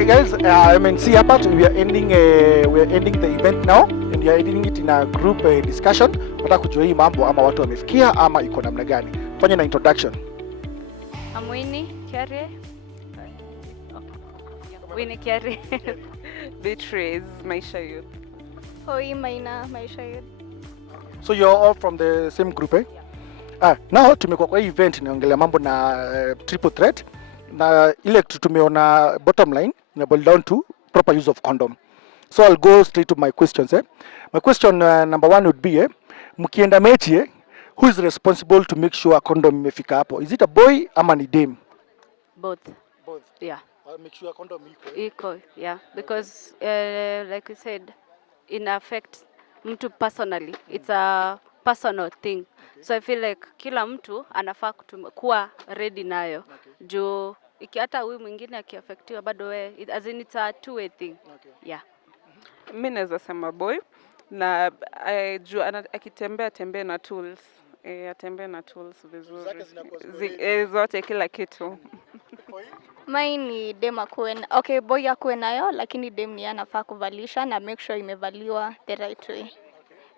Okay, guys. See hapa we are ending the event now, and we are ending it in a group discussion. Nataka kujua hii mambo ama watu wamefikia ama iko namna gani. Fanya na introduction. I'm Winnie Kiarie. Winnie Kiarie. Beatrice, Maisha Youth. Hoi Maina, Maisha Youth. So you're all from the same group, eh? Now tumekuwa kwa hii event naongelea mambo na triple threat na ile tumeona bottom line na boil down to proper use of condom. So I'll go straight to my questions, eh? My question number one would be, mkienda mechi, who is responsible to make sure condom imefika hapo? Is it a boy ama ni dame? Both. Both. Yeah. I'll make sure condom iko. Equal, yeah. Because like we said, in affect mtu personally. It's a personal thing. Okay. So I feel like kila mtu anafaa kuwa ready nayo. Okay. Juu hata huyu mwingine akiaffectiwa bado as in it's a two-way thing. Okay. Yeah. Mimi naweza sema boy na juu akitembea tembea na tools. Atembea na tools vizuri. Zote kila kitu. Mine ni dem akuwe okay, boy akuwe nayo lakini dem ni anafaa kuvalisha na make sure imevaliwa the right way.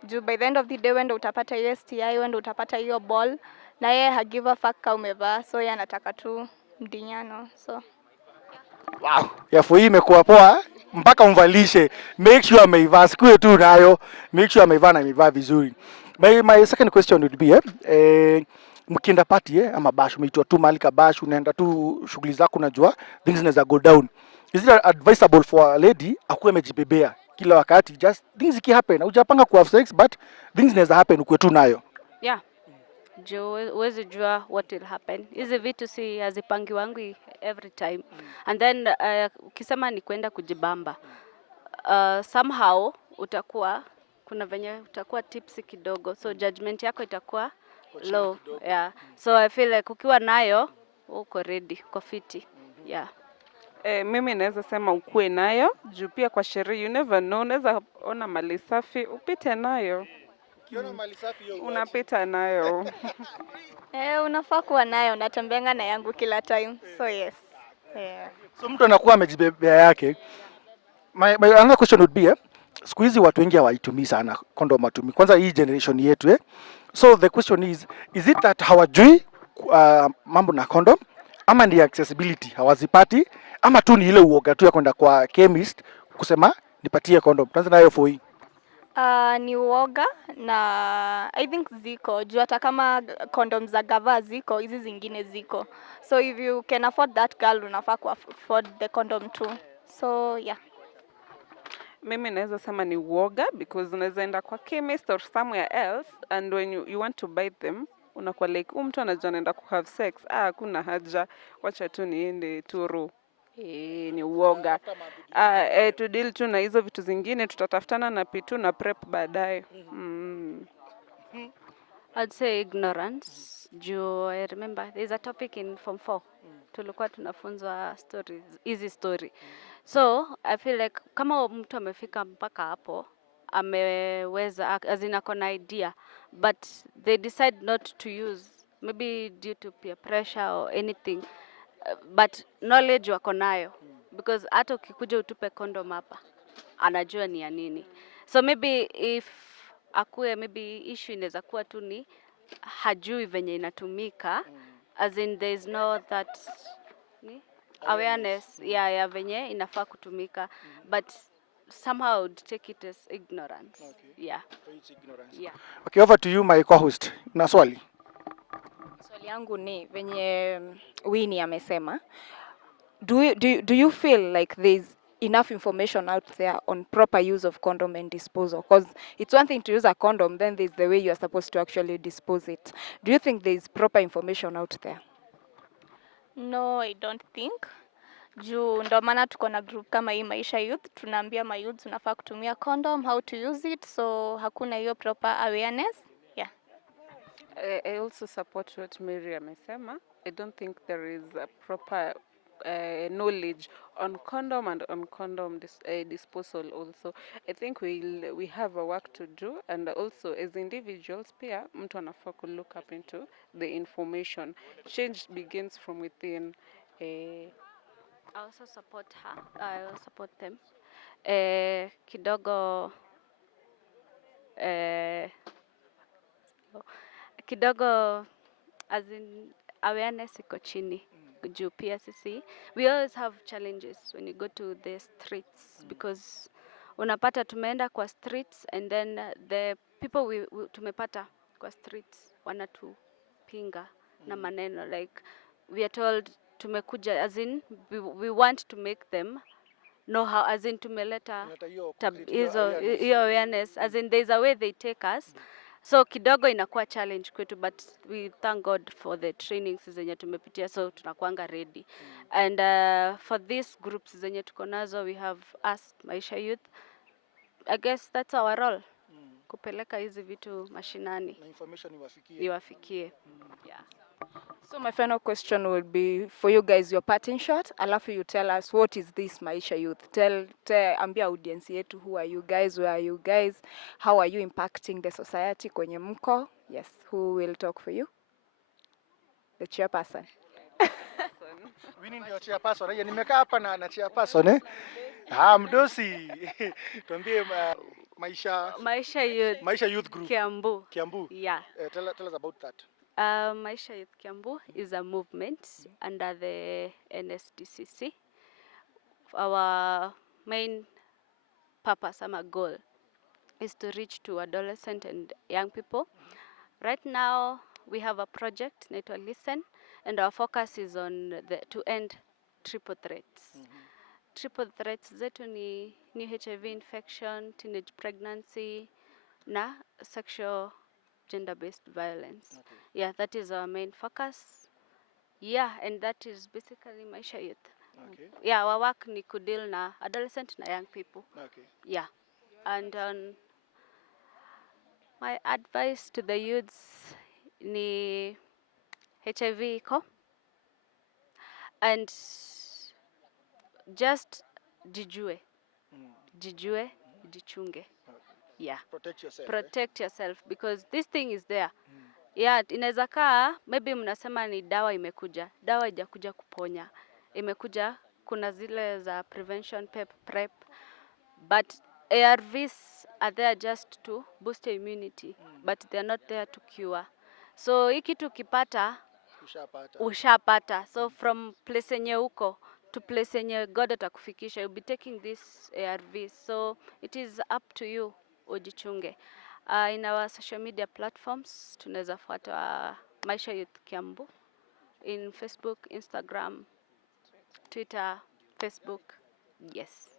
Juu by the end of the day wendo utapata hiyo STI, wendo utapata hiyo ball na yeye hagive a fuck kama umevaa, so yeye anataka tu mdinyano. So wow, ya hii imekuwa poa mpaka umvalishe. Make sure ameivaa, sikuwe tu nayo. Make sure ameivaa na imevaa vizuri. My second question would be mkienda party ama bash, umeitwa tu mahali ka bash, unaenda tu shughuli zako, unajua things zinaweza go down. Is it advisable for a lady akuwe amejibebea kila wakati, just things iki happen, hujapanga ku have sex but things zinaweza happen, ukuwe tu nayo? Yeah. Juu huwezi jua what will happen. Hizi vitu si hazipangi wangu every time. And then ukisema ni kwenda kujibamba. Somehow utakuwa kuna venye utakuwa tipsy kidogo. So judgment yako itakuwa low. Yeah. So I feel like ukiwa nayo uko ready, uko fiti. Yeah. Mimi naweza sema ukue nayo juu pia kwa sherehe you never know, unaweza ona mali safi upite nayo. Ukiona mali safi hiyo unapita nayo. unafaa kuwa nayo, natembeanga na yangu kila time. So yes. Yeah. So mtu anakuwa amejibebea yake. My another question would be, siku hizi watu wengi hawaitumii sana condom, watumii kwanza hii generation yetu. So the question is it that hawajui mambo na condom ama ni accessibility hawazipati ama tu ni ile uoga tu ya kwenda kwa chemist kusema nipatie condom? Tuanze nayo for hii. Ni uoga na I think ziko juu hata kama condoms za gava ziko, hizi zingine ziko. So if you can afford that girl, unafaa ku afford the condom too. So yeah. Mimi naweza sema ni uoga because unaweza enda kwa chemist or somewhere else and when you want to buy them unakuwa like mtu anajua anaenda ku have sex, hakuna haja, wacha tu niende turu. Ni uoga. To deal tu na hizo vitu zingine tutatafutana na pitu na prep baadaye. I'd say ignorance. Juu I remember there's a topic in Form 4. Tulikuwa tunafunzwa stories, easy story. So I feel like kama mtu amefika mpaka hapo, ameweza as in ako na idea, but they decide not to use, maybe due to peer pressure or anything, but knowledge wako nayo, because hata ukikuja utupe condom hapa anajua ni ya nini. So maybe if akuwe maybe issue inaweza kuwa tu ni hajui venye inatumika, as in there is no that awareness ya venye inafaa kutumika, but somehow would take it as ignorance. Okay. Yeah. So it's ignorance. Yeah. Okay, over to you my co-host. Na swali. Swali yangu ni venye Winnie amesema, do you feel like there's enough information out there on proper use of condom and disposal? Because it's one thing to use a condom, then there's the way you are supposed to actually dispose it. Do you think there's proper information out there? No, I don't think. Juu ndo maana tuko na group kama hii Maisha Youth, tunaambia ma youth unafaa kutumia condom, how to use it, so hakuna hiyo proper awareness. Yeah. I also support what Mary amesema. I don't think there is a proper knowledge on condom and on condom disposal also. I think we have a work to do, and also as individuals pia mtu anafaa ku look up into the information. Change begins from within. I also support her. I will support them. Kidogo eh, kidogo as in awareness iko chini juu pia sisi we always have challenges when you go to the streets because unapata tumeenda kwa streets and then the people we tumepata kwa streets wanatupinga na maneno like we are told tumekuja as in we want to make them know how as in tumeleta Unaleta hiyo hizo awareness. hiyo awareness as in there's a way they take us so kidogo inakuwa challenge kwetu but we thank God for the trainings zenye tumepitia so tunakuanga ready and for these groups zenye tuko nazo we have us Maisha Youth. I guess that's our role kupeleka hizi vitu mashinani Na information iwafikie. iwafikie yeah. So my final question will be for you guys, your parting shot. Alafu you tell us what is this Maisha Youth. Tell ambia audience yetu who are you guys, where are you guys, how are you impacting the society kwenye mko. Yes, who will talk for you? The chairperson. Winnie ndio chairperson. Yeye nimekaa hapa na chairperson mdosi. Tuambie Maisha Youth Maisha Youth Group. Kiambu. Yeah. Tell us about that. Maisha Youth Kiambu is a movement under the NSDCC. Our main purpose, our goal, is to reach to adolescent and young people. Right now, we have a project, naitwa Listen, and our focus is on to end triple threats. Triple threats zetu ni new HIV infection, teenage pregnancy, na sexual gender-based violence. Okay. Yeah, that is our main focus. Yeah, and that is basically Maisha Youth. Okay. Yeah, our work ni kudeal na adolescent na young people. Okay. Yeah. And my advice to the youths ni HIV iko and just jijue. Jijue, jichunge. Yeah. Protect yourself. Protect yourself because this thing is there. Yeah, inaweza kaa maybe mnasema ni dawa imekuja. Dawa haijakuja kuponya. Imekuja kuna zile za prevention prep but ARVs are there just to boost your immunity but they are not there to cure. So hii kitu ukipata ushapata. So from place yenye uko to place yenye God atakufikisha you'll be taking this ARVs. So it is up to you ujichunge. In our social media platforms tunaweza fuata Maisha Youth Kiambu in Facebook, Instagram, Twitter, Facebook. Yes.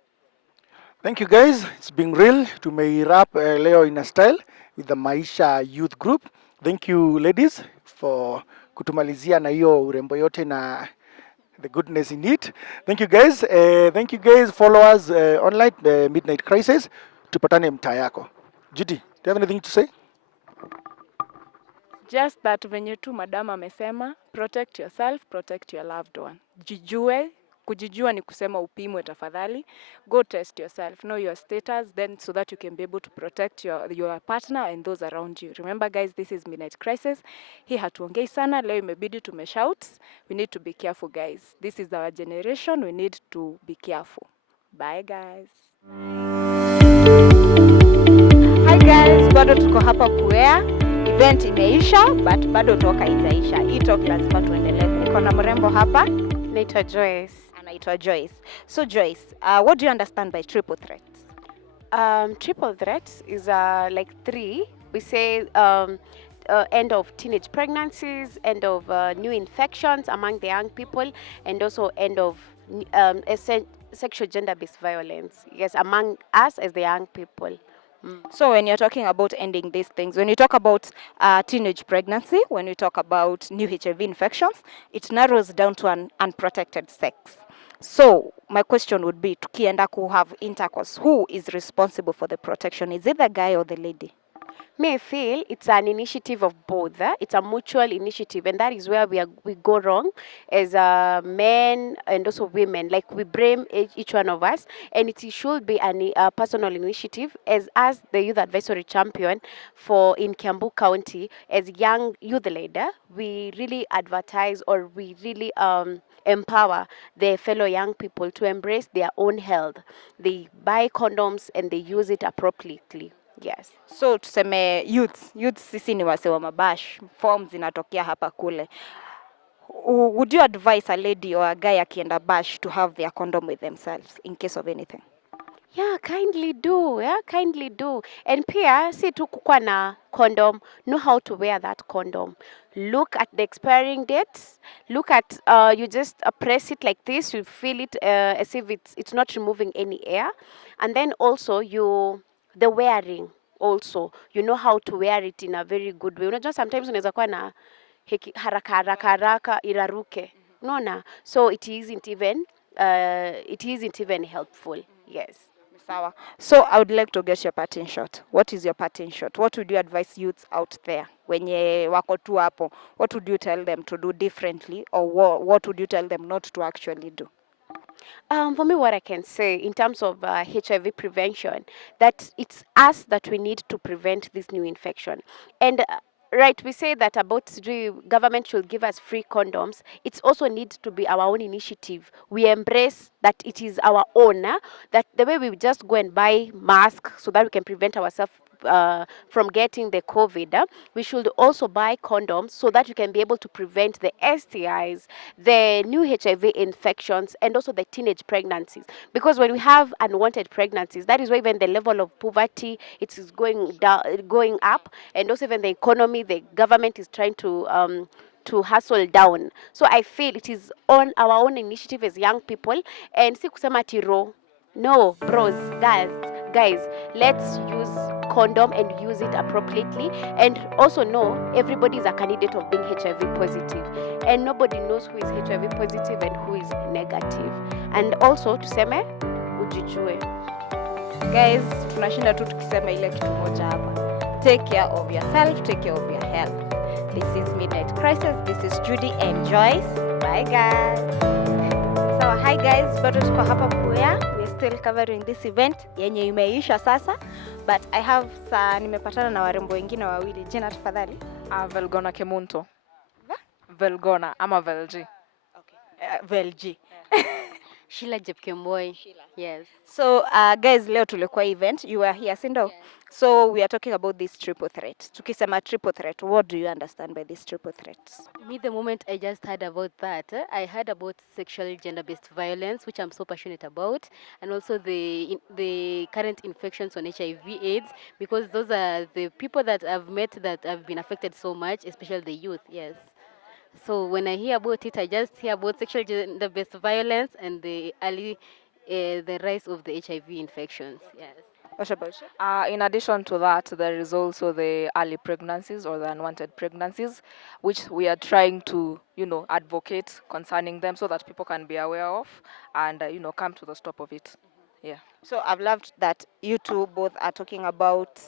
Thank you guys. It's been real. Tumeirap leo in a style with the Maisha Youth Group. Thank you ladies for kutumalizia na hiyo urembo yote na the goodness in it. Thank you guys. Thank you guys. Follow us online, Midnight Crisis. Tupatane mtaa yako. Judy, do you have anything to say? Just that venye tu madam amesema, protect yourself, protect your loved one. Jijue, kujijua ni kusema upimwe tafadhali. Go test yourself, know your status, then so that you can be able to protect your partner and those around you. Remember guys, this is Midnight Crisis. Hii hatuongei sana, leo imebidi tumeshout. We need to be careful guys. This is our generation, we need to be careful. Bye guys. Hi guys, bado tuko hapa Kuea. Event imeisha but bado toka itaisha. Hii talk lazima tuendelee. Niko na mrembo hapa. Naitwa Joyce. Anaitwa Joyce. So Joyce, what do you understand by triple threats? Triple threats is like three. We say end of teenage pregnancies, end of new infections among the young people, and also end of sexual gender-based violence. Yes, among us as the young people. So when you're talking about ending these things, when you talk about teenage pregnancy, when we talk about new HIV infections, it narrows down to an unprotected sex. So my question would be, tukienda ku have intercourse, who is responsible for the protection? Is it the guy or the lady? may feel it's an initiative of both. It's a mutual initiative, and that is where we go wrong as men and also women. Like we blame each one of us, and it should be a personal initiative. As the youth advisory champion for in Kiambu County, as young youth leader, we really advertise or we really empower their fellow young people to embrace their own health. They buy condoms and they use it appropriately. Yes. So tuseme youth sisi ni wase wa mabash, forms zinatokea hapa kule. Would you advise a lady or a guy akienda bash to have their condom with themselves in case of anything? Yeah, kindly do. Yeah, kindly do. And pia, si tu kukuwa na condom, know how to wear that condom. Look at the expiring dates. Look at, you just press it like this, you feel it as if it's not removing any air. And then also, the wearing also. You know how to wear it in a very good way. Unajua sometimes unaweza kuwa na haraka haraka haraka iraruke. Unaona? So it isn't even helpful. Yes. Sawa. So I would like to get your parting shot. What is your parting shot? What would you advise youths out there wenye wako tu hapo? What would you tell them to do differently, or what would you tell them not to actually do? For me, what I can say in terms of HIV prevention, that it's us that we need to prevent this new infection. And right, we say that about the government should give us free condoms. It's also needs to be our own initiative. We embrace that it is our own. That the way we just go and buy masks so that we can prevent ourselves from getting the COVID, we should also buy condoms so that we can be able to prevent the STIs, the new HIV infections, and also the teenage pregnancies. Because when we have unwanted pregnancies, that is why even the level of poverty it is going down, going up, and also even the economy, the government is trying to hustle down. So I feel it is on our own initiative as young people, and si kusema tiro. No, bros, guys, let's use condom and use it appropriately. And also know everybody is a candidate of being HIV positive, and nobody knows who is HIV positive and who is negative. And also tuseme ujijue. Guys, tunashinda tu tukisema ile kitu moja hapa. Take care of yourself, take care of your health. This is Midnight Crisis. This is Judy and Joyce. Bye guys. So hi guys, bado tuko hapa Buya. We are still covering this event yenye imeisha sasa, but I have nimepatana na warembo wengine wawili. Jina tafadhali? Velgona Kemunto. Velgona ama Velji. Okay. Velji. Sheila Jepkemboi. Yes. So guys, leo tulikuwa event. You were here, Sindo? Yes. So we are talking about this triple threat. Tukisema triple threat, what do you understand by these triple threats? Me, the moment I just heard about that, I heard about sexual gender-based violence, which I'm so passionate about, and also the current infections on HIV/AIDS, because those are the people that I've met that have been affected so much, especially the youth. Yes. So when I hear about it, I just hear about sexual gender-based violence and the the rise of the HIV infections. Yes. What about you? In addition to that, there is also the early pregnancies or the unwanted pregnancies, which we are trying to, advocate concerning them so that people can be aware of and, come to the stop of it. Yeah. So I've loved that you two both are talking about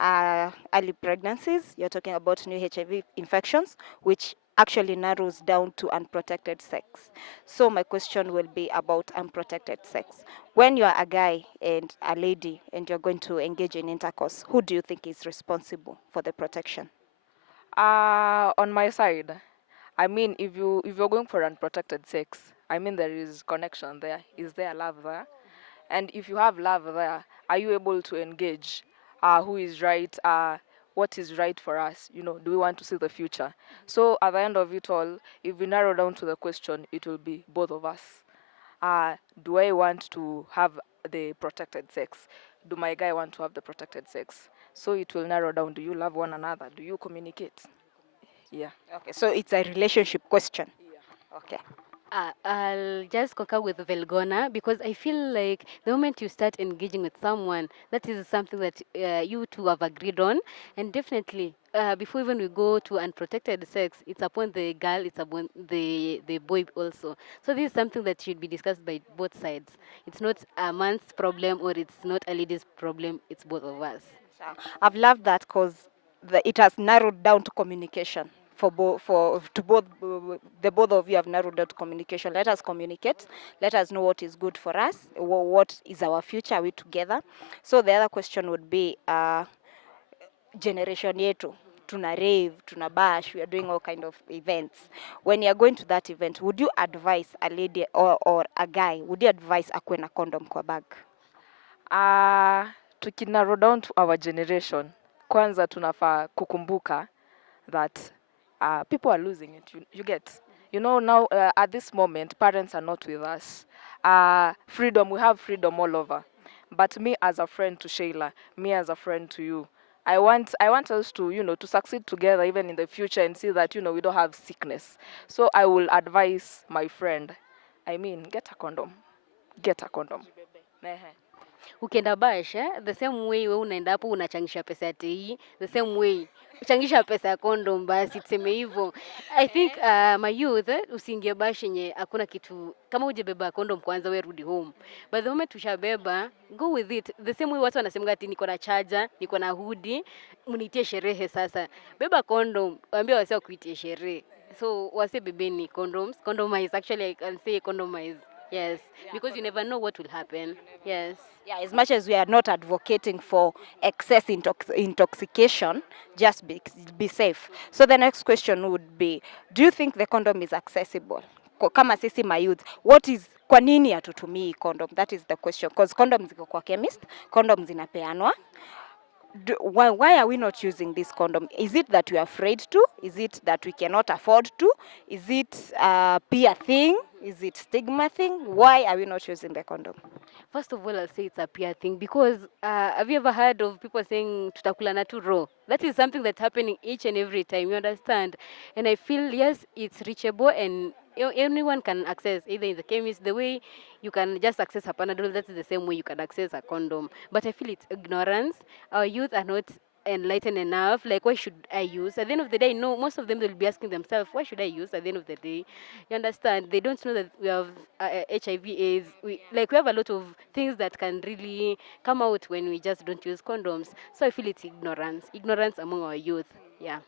early pregnancies. You're talking about new HIV infections, which actually narrows down to unprotected sex. So my question will be about unprotected sex. When you are a guy and a lady and you're going to engage in intercourse, who do you think is responsible for the protection? On my side, I mean, if you're going for unprotected sex, I mean there is connection there. Is there love there? And if you have love there, are you able to engage? Who is right? What is right for us? Do we want to see the future? So at the end of it all, if we narrow down to the question, it will be both of us. Do I want to have the protected sex? Do my guy want to have the protected sex? So it will narrow down. Do you love one another? Do you communicate? Yeah. Okay, so it's a relationship question. Okay. I'll just concur with Velgona because I feel like the moment you start engaging with someone, that is something that you two have agreed on. And definitely, before even we go to unprotected sex, it's upon the girl, it's upon the boy also. So this is something that should be discussed by both sides. It's not a man's problem or it's not a lady's problem, it's both of us. I've loved that because it has narrowed down to communication. The both of you have narrowed down to communication. Let us communicate. Let us know what is good for us. What is our future? Are we together? So the other question would be, generation yetu. Tuna rave, tuna bash, we are doing all kind of events. When you're going to that event, would you advise a lady or a guy, would you advise akuwe na condom kwa bag? Tukinarrow down to our generation, kwanza tunafaa kukumbuka that people are losing it. You get, now at this moment, parents are not with us. Freedom, we have freedom all over. But me as a friend to Shayla, me as a friend to you, I want us to, to succeed together even in the future and see that, we don't have sickness. So I will advise my friend, get a condom. Get a condom. Ukienda bash, the same way wewe unaenda hapo unachangisha pesa ya TI, the same way uchangisha pesa ya condom, basi tuseme hivyo. I think my youth, usiingie bash yenye hakuna kitu. Kama hujabeba condom kwanza, wewe rudi home. By the moment ushabeba, go with it. The same way watu wanasema ati niko na charger, niko na hoodie, mnitie sherehe sasa. Beba condom, waambie wase wakuitie sherehe. So wase bebeni condoms. Condomize, actually I can say condomize. Yes, because you never know what will happen. Yes. Yeah, as much as we are not advocating for excess intoxication, just be safe. So the next question would be, do you think the condom is accessible? Kama sisi my youth, kwa nini hatutumii condom? That is the question. Because condoms ziko kwa chemist, condoms zinapeanwa. Why are we not using this condom? Is it that we are afraid to? Is it that we cannot afford to? Is it a peer thing? Is it stigma thing? Why are we not using the condom? First of all, I'll say it's a peer thing because have you ever heard of people saying tutakulana tu raw? That is something that's happening each and every time, you understand? And I feel, yes, it's reachable and anyone can access, either in the chemist, the way you can just access a Panadol, that's the same way you can access a condom. But I feel it's ignorance. Our youth are not enlightened enough. Like, why should I use? At the end of the day, no, most of them will be asking themselves, why should I use? At the end of the day, you understand? They don't know that we have HIV/AIDS. We have a lot of things that can really come out when we just don't use condoms. So I feel it's ignorance among our youth. Yeah.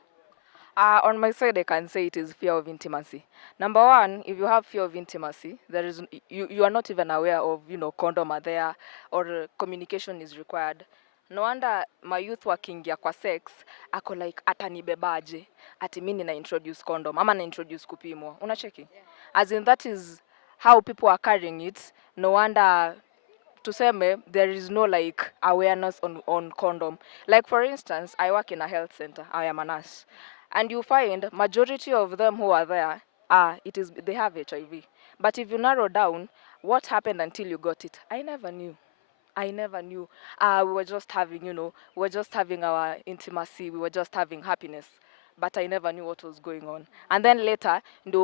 On my side, I can say it is fear of intimacy. Number one, if you have fear of intimacy, there is you are not even aware of condom are there or communication is required. No wonder my youth wakiingia kwa sex ako like atanibebaje, ati mimi na introduce condom ama na introduce kupimwa. Unacheki? As in that is how people are carrying it. No wonder tuseme there is no like awareness on condom. Like for instance, I work in a health center. I am a nurse. And you find majority of them who are there, they have HIV. But if you narrow down what happened until you got it, I never knew. We were just having our intimacy, we were just having happiness. But I never knew what was going on. And then later, they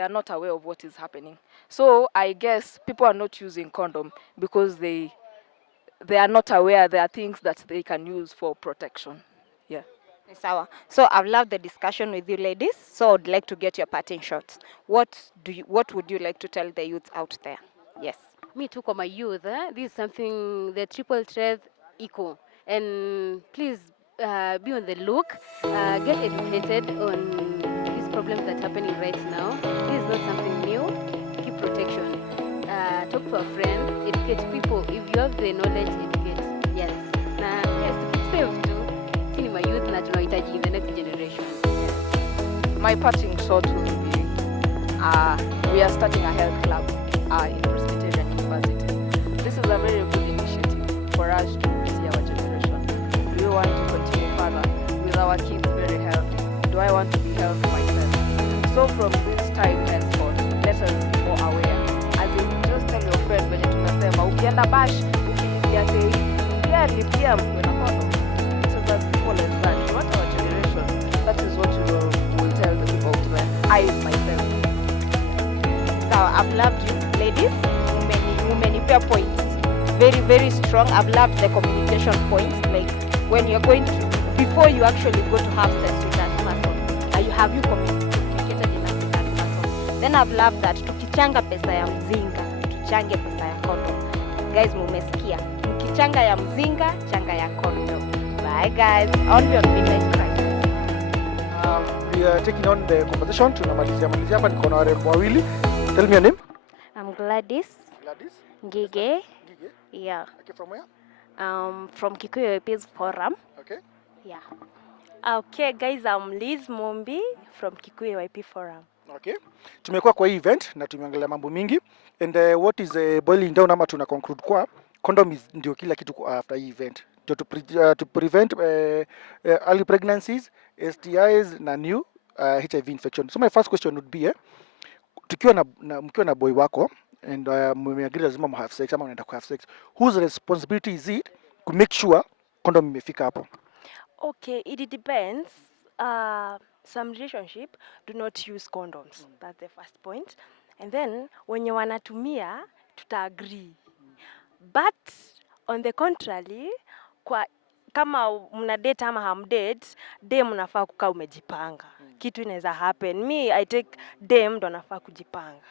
are not aware of what is happening. So I guess people are not using condom because they are not aware there are things that they can use for protection. Yeah. So I've loved the discussion with you ladies. So I'd like to get your parting shots. What would you like to tell the youth out there? Yes. Me too, for my youth, this is something, the triple threat equal. And please be on the look, get educated on these problems that are happening right now. This is not something new. Keep protection. Talk to a friend, educate people. If you have the knowledge, educate. Yes. Yes, to keep safe too. See my youth na tunahitaji in the next generation. My parting shot would be, we are starting a health club in Presbyterian University. This is a very good initiative for us to see our generation. Do we want to continue further with our kids very healthy? Do I want to be healthy myself? So from this time henceforth, let us be more aware. As in, just tell your friend when you tunasema, ukienda bash, ukiingia tei, lipia mwe na kono. So that people understand. You want our generation, that is what we will tell the people out there. I myself. So I've loved you, ladies. Many pair points. Very, very strong. I've loved the communication points. Like when you're going to, before you actually go to have sex with that person, have you communicated enough with that person? Then I've loved that tukichanga pesa ya mzinga, tuchange pesa ya condom. Guys, mumesikia. changa ya mzinga, changa ya condom. Bye guys, on your midnight crisis. We are taking on the conversation. Tunamalizia hapa, niko na warembo wawili. Tell me your name. I'm Gladys Gladys. Ngige. Gige. Yeah. Okay, from where? From Kikuyu Peace Forum. Okay. Yeah. Okay guys, I'm Liz Mombi from Kikuyu YP Forum. Okay. Tumekuwa kwa hii event na tumeongelea mambo mingi and what is boiling down ama tuna conclude kwa condom is ndio kila kitu after hii event. To prevent early pregnancies, STIs na new HIV infection. So my first question would be tukiwa mkiwa na boy wako and mmeagree lazima have sex ama unaenda ku have sex, whose responsibility is it to make sure condom imefika hapo? Okay, it depends. Some relationship do not use condoms. That's the first point. And then wenye wanatumia tuta agree. But on the contrary, kwa kama mna date ama hamdate, dem mnafaa kukaa umejipanga. Kitu inaweza happen. Me, I take dem ndo nafaa kujipanga.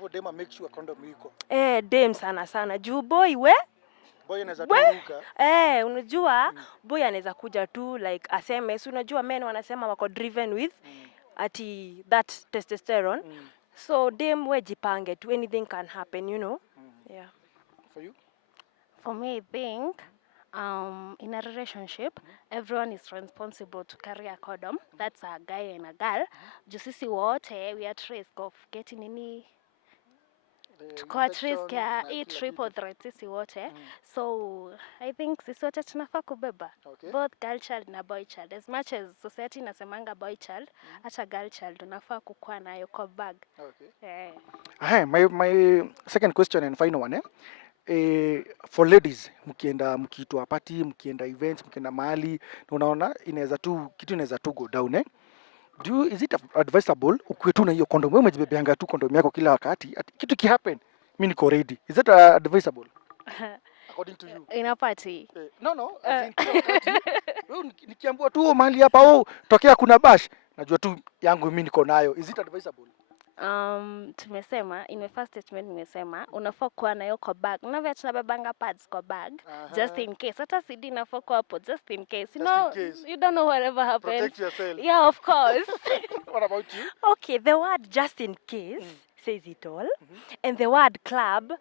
Kwa dem make sure condom iko. Dem sana. Juu boy Boy anaweza turuka. Unajua boy anaweza kuja tu like aseme, so unajua men wanasema wako driven with ati that testosterone. So dem we jipange tu, anything can happen, you know. Yeah. For you? For me, I think in a relationship, everyone is responsible to carry a condom. That's a guy and a girl. Juu sisi wote, we are at risk of getting any tuko at risk ya hii triple threat sisi wote. So I think sisi wote tunafaa kubeba both girl child na boy child. As much as society inasemanga boy child, hata girl child tunafaa kukuwa nayo kwa bag. My second question and final one for ladies, mkiitwa party, mkienda events, mkienda mahali, unaona kitu inaweza tu go down is it advisable ukuwe tu na hiyo condom, wewe umejibebeanga tu condom yako kila wakati, kitu ki happen mimi niko ready, is that advisable according to you? In a party? No, as in kila wakati wewe nikiambiwa tu mahali hapa tokea kuna bash, najua tu yangu mimi niko nayo, is it advisable? Tumesema in my first statement nimesema unafaa kuwa nayo kwa bag. Unavyo tunabebanga pads kwa bag just in case. Hata CD inafaa kuwa hapo just in case. You know, you don't know whatever happens. Protect yourself. Yeah, of course. What about you? Okay, the word just in case says it all. And the word club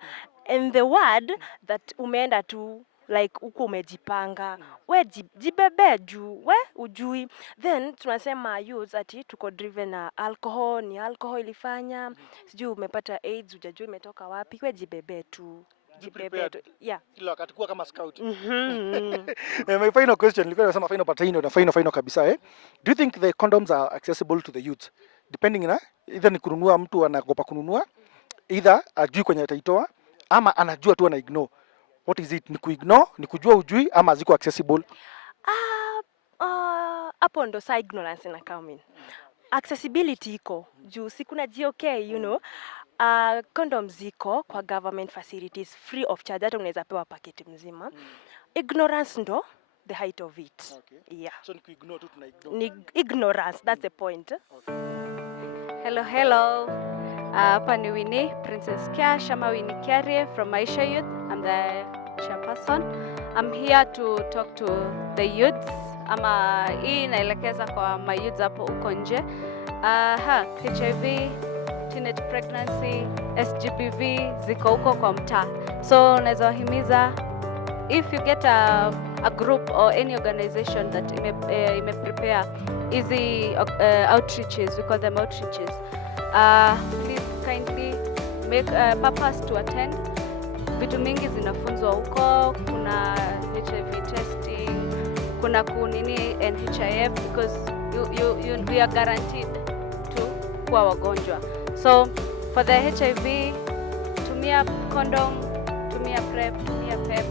and the word that umeenda tu like uko umejipanga, we jibebe juu, we ujui. Then tunasema use ati tuko driven na alcohol, ni alcohol ilifanya, sijui umepata AIDS, hujajua imetoka wapi, we jibebe tu. Yeah. Kila wakati kuwa kama scout. My final question, nilikuwa nasema final patino na final kabisa Do you think the condoms are accessible to the youth? Depending na either ni kununua, mtu anagopa kununua, either ajui kwenye ataitoa ama anajua tu ana ignore. What is it? Ni kuignore, ni kujua ujui ama ziko accessible? Hapo ndo sa ignorance ina come in. Accessibility iko juu si kuna GOK, you know. Condoms ziko kwa government facilities free of charge, hata unaweza pewa paketi mzima. Ignorance ndo the height of it. Yeah. So ni kuignore tu tunaignore. Ni ignorance, that's the point. Hello. Hapa ni Winnie, Princess Cash ama Winnie Kiarie from Maisha Youth. I'm the chairperson. I'm here to talk to the youths. Ama hii naelekeza kwa my youths hapo uko nje. HIV, teenage pregnancy, SGBV ziko huko kwa mtaa. So naweza wahimiza, if you get a group or any organization that ime prepare easy outreaches, we call them outreaches. Please kindly make a purpose to attend. Vitu mingi zinafunzwa huko, kuna HIV testing, kuna kunini NHIF, because we are guaranteed to kuwa wagonjwa. So for the HIV, tumia condom, tumia PrEP, tumia PEP,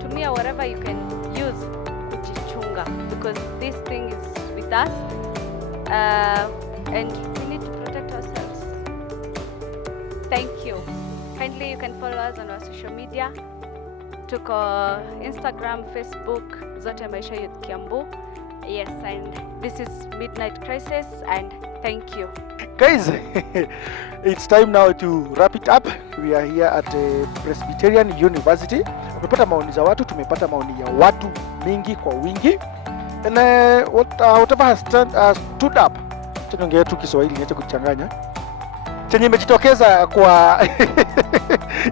tumia whatever you can use kujichunga, because this thing is with us and we need to protect ourselves. Thank you. Kindly you can follow us on our social media. Tuko Instagram, Facebook, zote Maisha Youth Kiambu. Yes, and this is Midnight Crisis, and thank you. Guys, it's time now to wrap it up. We are here at Presbyterian University. Tumepata maoni za watu, tumepata maoni ya watu mingi kwa wingi. And whatever has stood up. Tunaongea tu Kiswahili niache kuchanganya. Chenye imejitokeza kwa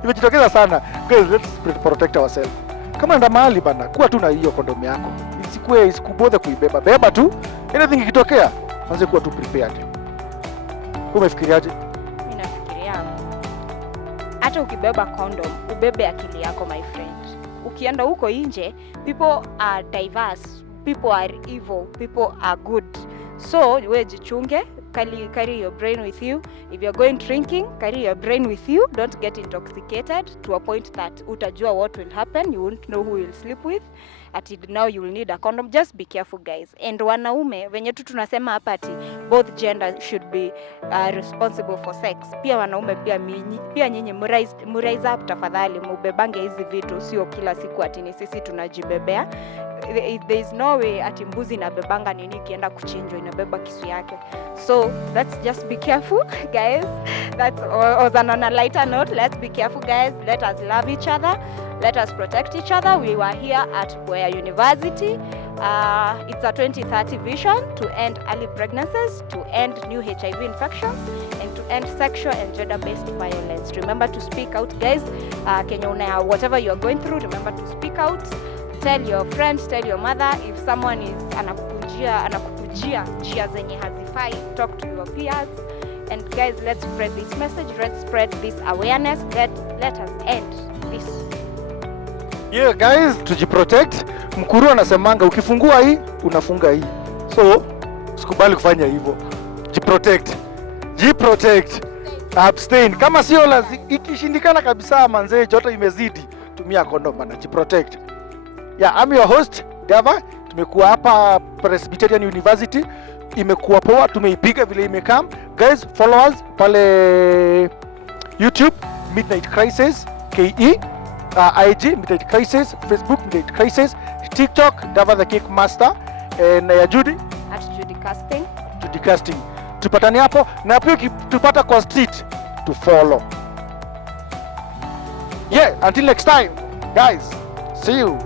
imejitokeza sana. Guys, let's protect ourselves. Kama nenda mahali bana, kuwa tu na hiyo kondomu yako. Isikubodhe kuibeba. Beba tu. Anything ikitokea, anze kuwa tu prepared. Umefikiriaje? Mimi nafikiria hata ukibeba condom, ubebe akili yako my friend. Ukienda huko nje, people are diverse, people are evil, people are good. So wewe jichunge, carry your brain with you. If you're going drinking, carry your brain with you. Don't get intoxicated to a point that utajua what will happen. You won't know who you'll sleep with. Now you will need a condom. Just be careful guys. And wanaume venye tu tunasema hapa ati both gender should be responsible for sex. Pia wanaume pia nyinyi muraise up tafadhali, mubebange hizi vitu, sio kila siku ati ni sisi tunajibebea. There is no way ati mbuzi inabebanga nini ikienda kuchinjwa inabeba kisu yake. So let's just be careful guys. That's on a lighter note, let's be careful guys. Let us love each other. Let us protect each other. We were here at Boya University. It's a 2030 vision to end early pregnancies, to end new HIV infections, and to end sexual and gender-based violence. Remember to speak out, guys. Kenya, whatever you are going through, remember to speak out. Tell your friends, tell your mother. If someone is anakukujia njia zenye hazifai, talk to your peers. And guys, let's spread this message. Let's spread this awareness. Let us end this. Yeah guys, tujiprotect. Mkuru anasemanga ukifungua hii unafunga hii, so usikubali kufanya hivyo. Jiprotect, abstain. Kama sio lazima, ikishindikana kabisa manzee, joto imezidi, tumia condom na jiprotect. Yeah, I'm your host Dava. Tumekuwa hapa Presbyterian University, imekuwa poa, tumeipiga vile imekam. Guys, follow us pale YouTube Midnight Crisis KE, IG Midnight Crisis, Facebook Midnight Crisis, TikTok Dava the Cake Master, and Judy at Judy Casting. Tupatane hapo, na pia tupata kwa street to follow. Yeah, until next time guys, see you.